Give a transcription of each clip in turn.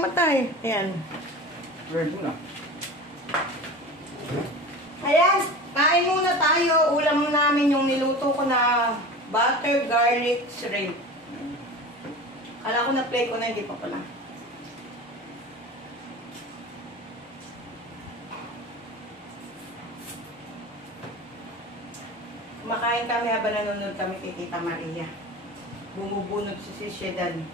mamamatay. Ayan. Red mo na. Ayan, kain muna tayo. Ulam namin yung niluto ko na butter garlic shrimp. Kala ko na-play ko na, hindi pa pala. Kumakain kami habang nanonood kami kay Tita Maria. Bumubunot si Shedan.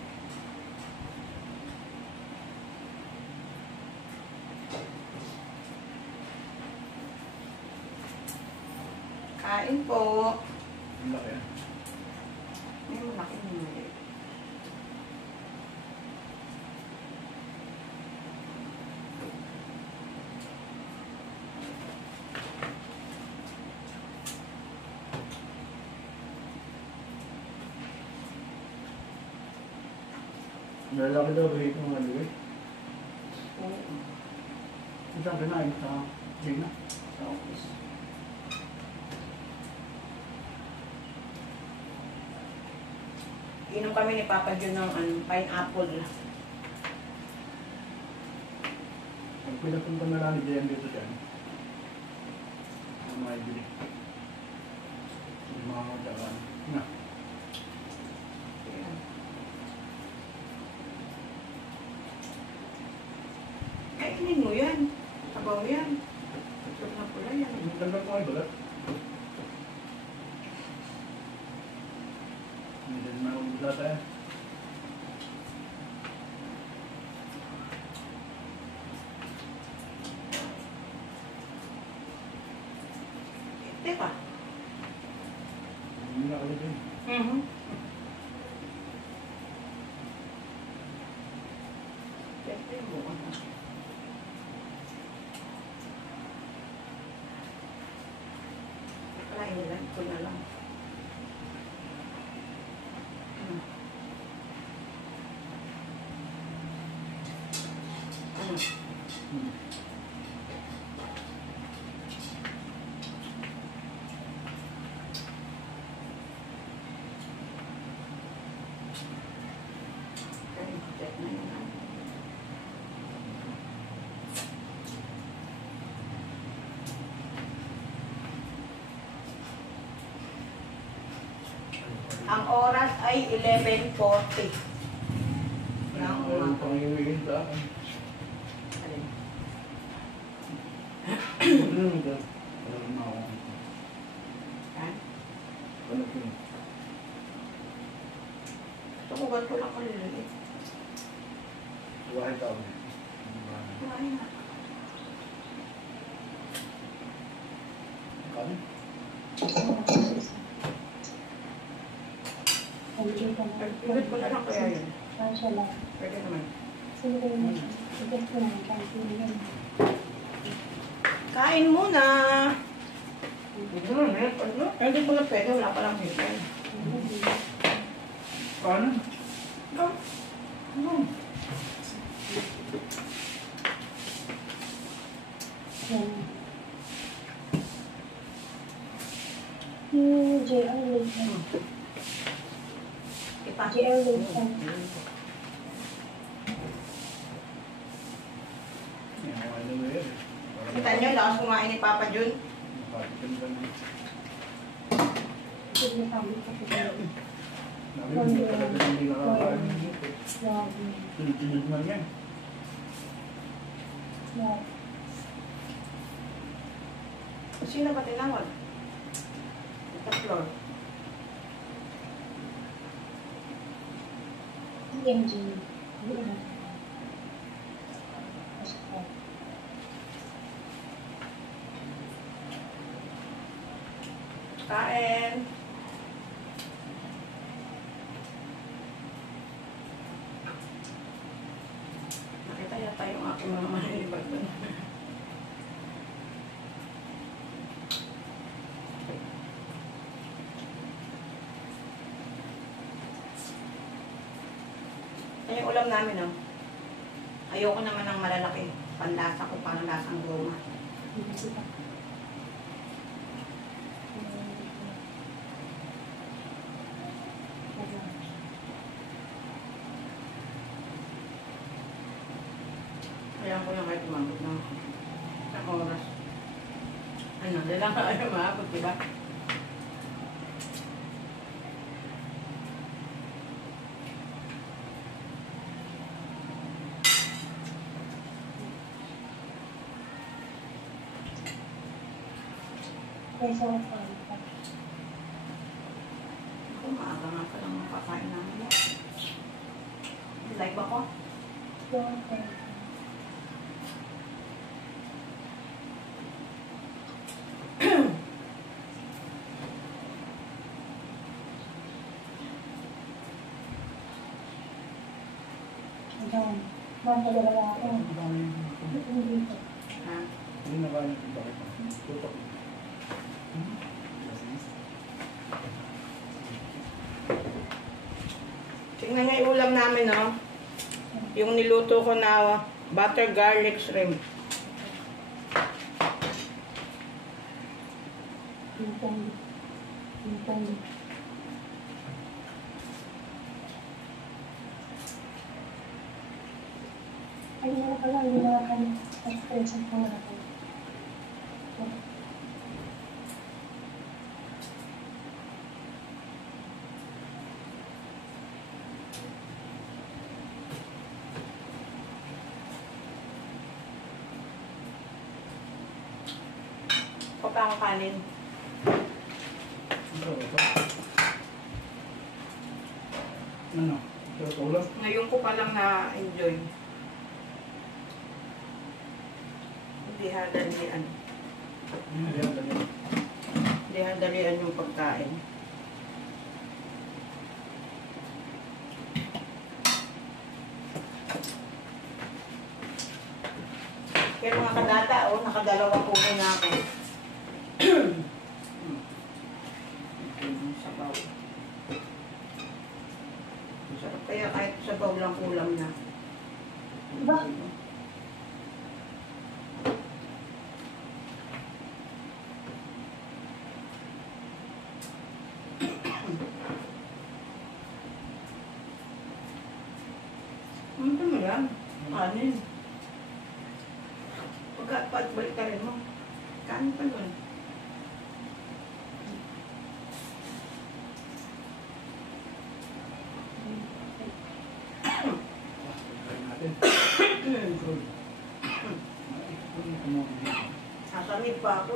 Kain po. Ang laki yan. May malaki na mali. Lalaki daw ba ito mga liway? Oo. Isang kinain sa Gina. Sa office. Inom kami ni Papa Jun ng pineapple. Pag pinapunta na lang ni JM dito dyan, ang mga ibili. Yung mga madalaan. Na. Ayan. Kainin mo yan. Sabaw yan. Sarap na pula yan. Ang ganda ko ay balat. Hindi naman ako balat eh. Teka. Hindi na ulit yun. Siyempre mo. Kalain nila. Ito na lang. Ang oras ay 11:40. Ng Ang umaga. pangiwiin sa akin. Alin? Ano ito? Alam mo ako. Ha? Ano ito? Gusto ko ganito lang kaliliit. Buhay tao. Kumain na. Kami? Pagpilot ko na lang kaya yun. Pwede naman. Kain muna. Hindi ko na pwede. Wala pa lang hipin. Paano? JR Wilson. Ipa. JR Wilson. Kita nyo, lakas kumain ni Papa Jun. Sige, sabi ko sa kanya. Nabi mo talaga hindi nakakain dito. Grabe. Tinutulog man yan. Yeah. Sino ba tinawag? Tatlo. MG. Yeah. Kain. Nakita yata yung aking mga mahalibag doon. Yan yung ulam namin, oh. Ayoko naman ng malalaki. Panlasa ko, parang lasang goma. Kailangan ko lang kahit umabot ng isang oras. Ano, dalang ka ayaw maabot, diba? Kaysa ko pa. Ako, maaga nga pa lang makakain namin. Like ba ko? Yung friend. Doon. Magdadala ako. Ang dami yung Dito. Ha? Hindi na kaya yung bakit. Tutok. Tingnan nga yung ulam namin, no? Yung niluto ko na butter garlic shrimp. Yung ay, hindi pala, hindi na kami expression ko na ako. O pa ang kanin. Ano? Ito ulam? Ngayon ko pa lang na-enjoy. Hindi hadalian. Hindi hadalian yung pagkain. Pero mga kadata, oh, nakadalawang puno na ako. Sabaw. Sarap kaya kahit sabaw lang ulam na. Diba? Ano mo yan? Kanin. Pagka-balik ka rin mo. Kanin pa doon. Sasamid pa ako.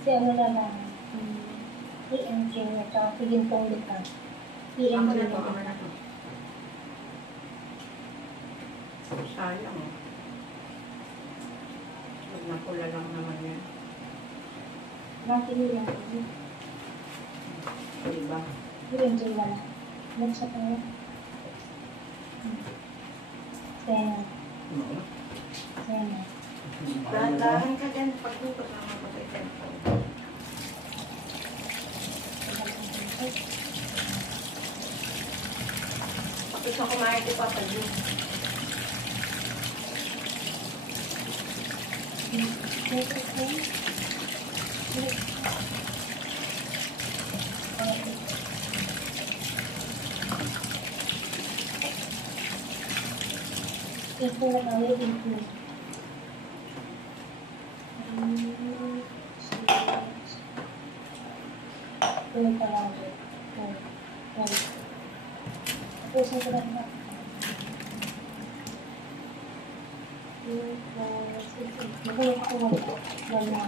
Si ano naman, PMJ at saka si Gintong Luka. Ako PMJ na to, na ako na to. Sayang. Huwag na pula lang naman yan. natin lang. Diba? PMJ na lang. Nagsa pa nga. Sena. Sena. Dahan-dahan ka dyan. Pagluto sa mga patay ka. Tapos na kumain ko pa pag yun. Ito na tayo dito. Ito na tayo. Tapos na ito na. Magaling ako wala.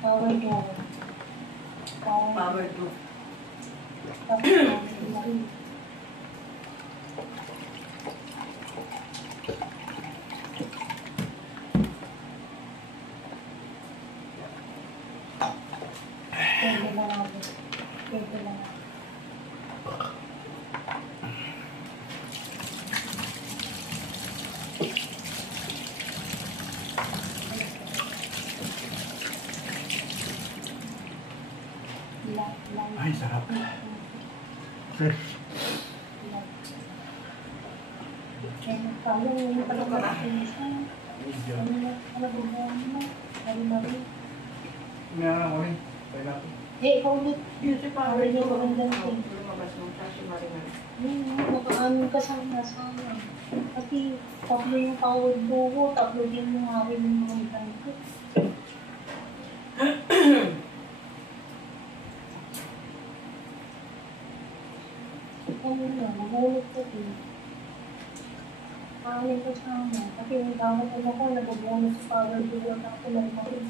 Power down. Power to. Ay, sarap. Fresh. Mayroon ko rin. Pineapple. Ikaw ulit. Yun si Power Hindi ito. ko rin ganun. Lumabas mo siya si Marimar. Nakaano ka sana. Kasi tatlo yung tawag buko, tatlo din yung hari ng mga ganito. Ano na, mahulog ko din. Kain ko sana. Kasi yung gamit ko, nabubunod sa power buko na ako lang ko rin.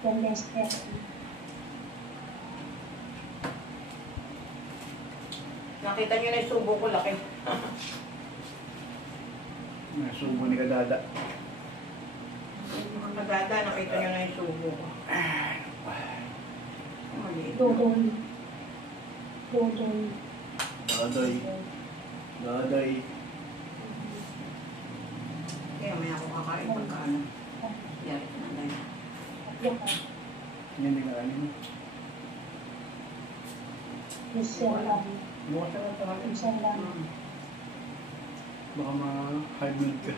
Yan less stress. Nakita niyo na yung subo ko, laki. Nasubo ni Kadada. Ang nagada, nakita niyo na yung subo ko. Maliit. Dodong. Dodong. Daday. Daday. Kaya may ako kakain pagkaano. Yan, nanay. Tatlo ka. Hindi na kanin. Yes, sir. Bukas na lang kanin. Minsan lang. Baka ma-high blood ka.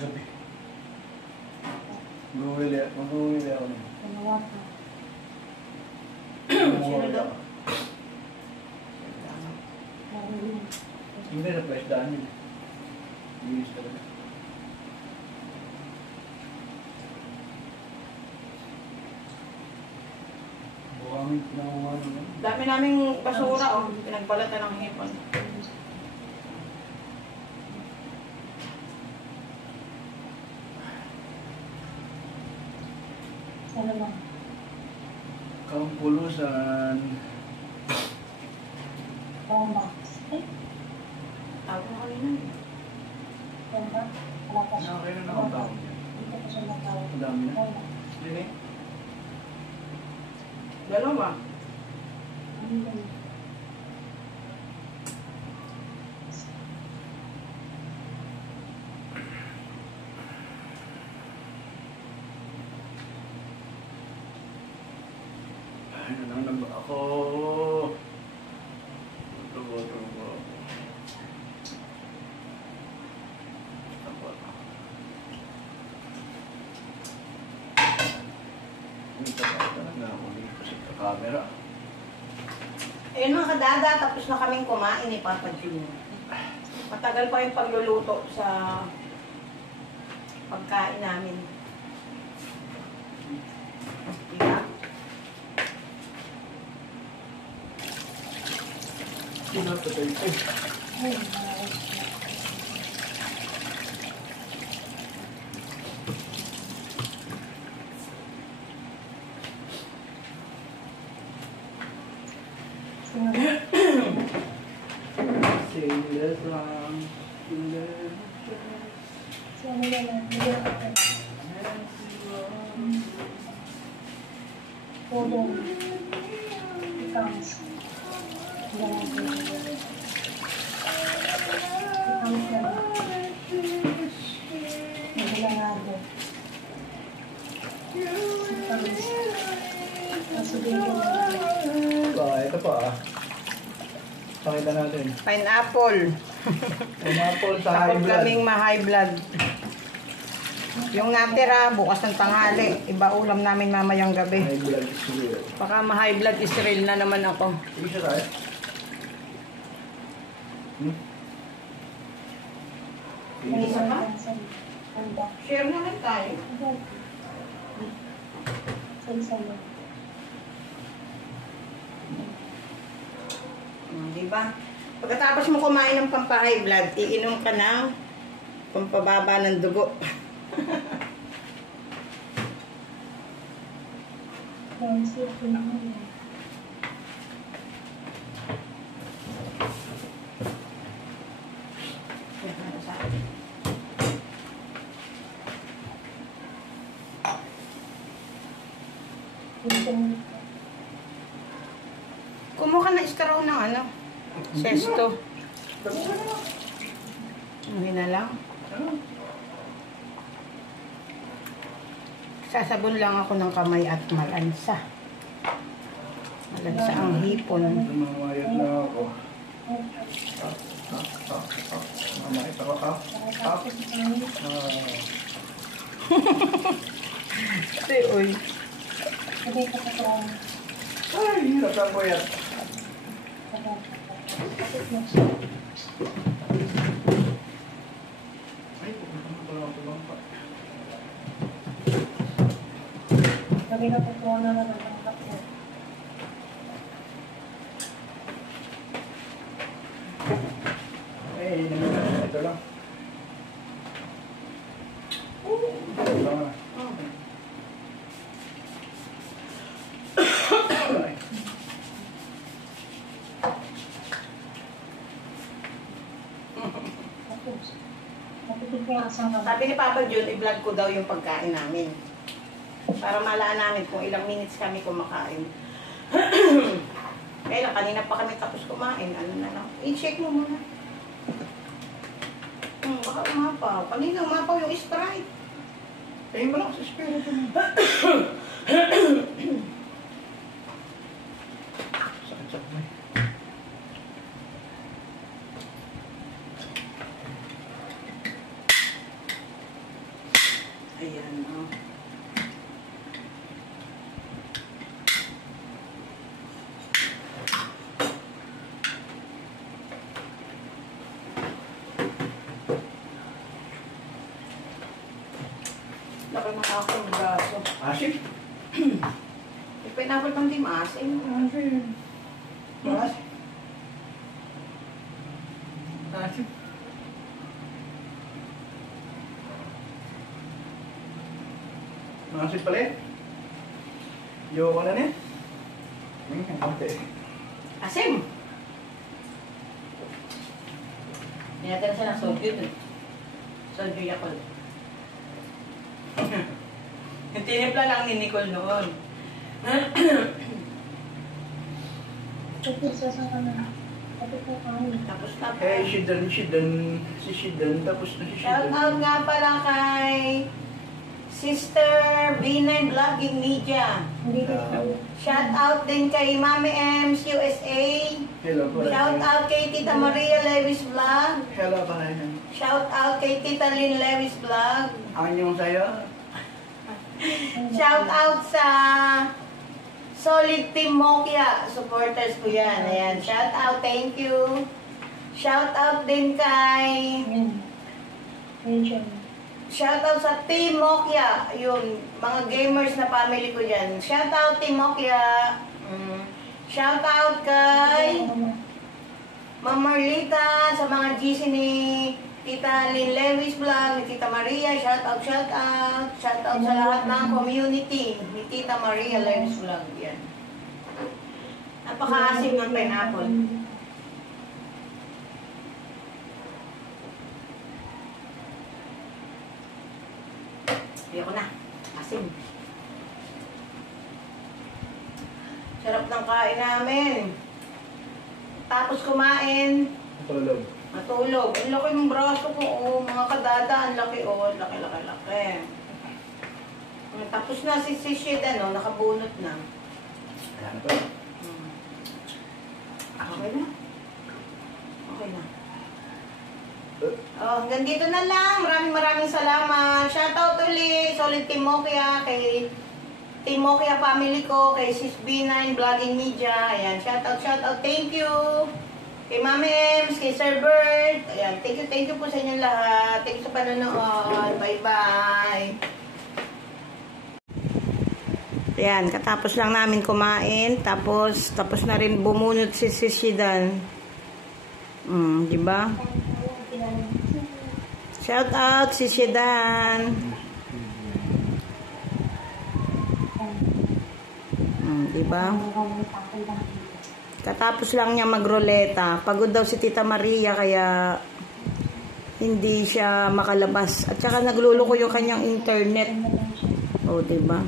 Gabi. Mag-uwili ako niya. Dalawa ka. Sino daw? Marunong. Hindi na fresh daan yun. Bilis talaga. Bukamit na umano na. Dami naming basura, oh. Pinagbalatan ng hipon. Ano lang? Kampulusan. Bomba. Tawag ko kanina. Bomba? Wala pa siya. Okay na akong tawag yan. Dito pa siya natawag. Ang dami na. Bomba. Lili? Dalawa. Ano yan? Ay, nananaba ako. Tubo. Dito na ako dito sa camera. Eh, mga kadada, tapos na kaming kumain ni Papa Junior. Matagal pa yung pagluluto sa pagkain namin. Diba? Pinapatay ko. Ay, mga Singles lang. si ano yan lang? Hindi ako. Dodong. Becomes. Ganun ko. Becomes na lang. Magulangado. Becomes. Masubigyan na lang. Ito pa ah. Pakita natin. Pineapple. Pineapple sa high Takot blood. kaming ma-high blood. Yung natira, bukas ng tanghali. Iba ulam namin mamayang gabi. High blood is real. Baka ma-high blood Israel na naman ako. Sige siya tayo. May isa pa? Handa. Share na lang tayo. Sa lang. Diba? Pagkatapos mo kumain ng pampa-high blood, iinom ka ng pampababa ng dugo. Fancy ako naman. Kumuha ka na straw ng ano? Sesto. Hindi na lang. Sasabon lang ako ng kamay at malansa. Malansa ang hipon. Mamayat na ako. Mamayat ako. Hindi, uy. Sabi ko sa ito. Ay, hirap lang po yan. Kapit mo siya. Ay, pupunta mo pala ako bangka. Sabi ko po na nagagangkat ko. Ay, naman. Ito lang. Ito lang. Ay. Tapos, napipig ko yung asang Sabi ni Papa Jun, i-vlog ko daw yung pagkain namin. Para malaan namin kung ilang minutes kami kumakain. Kaya lang, kanina pa kami tapos kumain. Ano na lang. I-check mo muna. Baka umapaw. Kanina umapaw yung Sprite. Tingin mo lang sa espiritu mo. Sakit-sakit mo eh. Ayan, oh. Laki ng aking braso. Asim? Yung pineapple pang di maasim. Asim. Asim. Asim. Asim pala eh. Yung ano na eh. Ang konti eh. Asim! Niyatan siya ng soju dun. Soju Yakult. Yung tinimpla lang ni Nicole noon. Tapos, sa kanan. Kapit ko kanin. Tapos na pa. Eh, si Shidan, tapos na si Shout Shidan. out nga pala kay Sister V9 Vlogging Media. Hindi ko kanin. Shout out din kay Mami M's USA. Hello, pala. Shout out kay Tita Maria Lewis Vlog. Hello, pala yan. Shout out kay Tita Lynn Lewis Vlog. Anyong sa'yo? Shout out sa Solid Team Mokia. Supporters ko yan. Ayan. Shout out. Thank you. Shout out din kay... Ayan. Ayan siya. Shout out sa Team Mokia. Yun. Mga gamers na family ko dyan. Shout out Team Mokia. Shout out kay Ma'am Marlita. Sa mga GC ni Tita Lynn Lewis Vlog, ni Tita Maria, shout out, shout out. Shout out sa lahat ng community ni Tita Maria Lewis Vlog. Yan. Napaka-asim ng pineapple. Ayoko na. Asim. Sarap ng kain namin. Tapos kumain. Tulog. Matulog. Ang laki ng braso ko, oh. Mga kadada, ang laki, oh. Laki. Tapos na si Shid, ano, nakabunot na. Ayan po. Okay na. Okay na. Oh, hanggang dito na lang. Maraming salamat. Shoutout ulit. Solid Team Mokia, kay Team Mokia family ko, kay Sis B9 Vlogging Media. Ayan, shoutout. Thank you. Kay Mami Ems, kay Sir Bert. Ayan, thank you po sa inyo lahat. Thank you sa panonood. Bye-bye. Ayan, katapos lang namin kumain. Tapos na rin bumunot si Shidan. Di ba? Shout out si Shidan. Di ba? Katapos lang niya magroleta. Pagod daw si Tita Maria kaya hindi siya makalabas. At saka nagluluko yung kanyang internet. O, diba?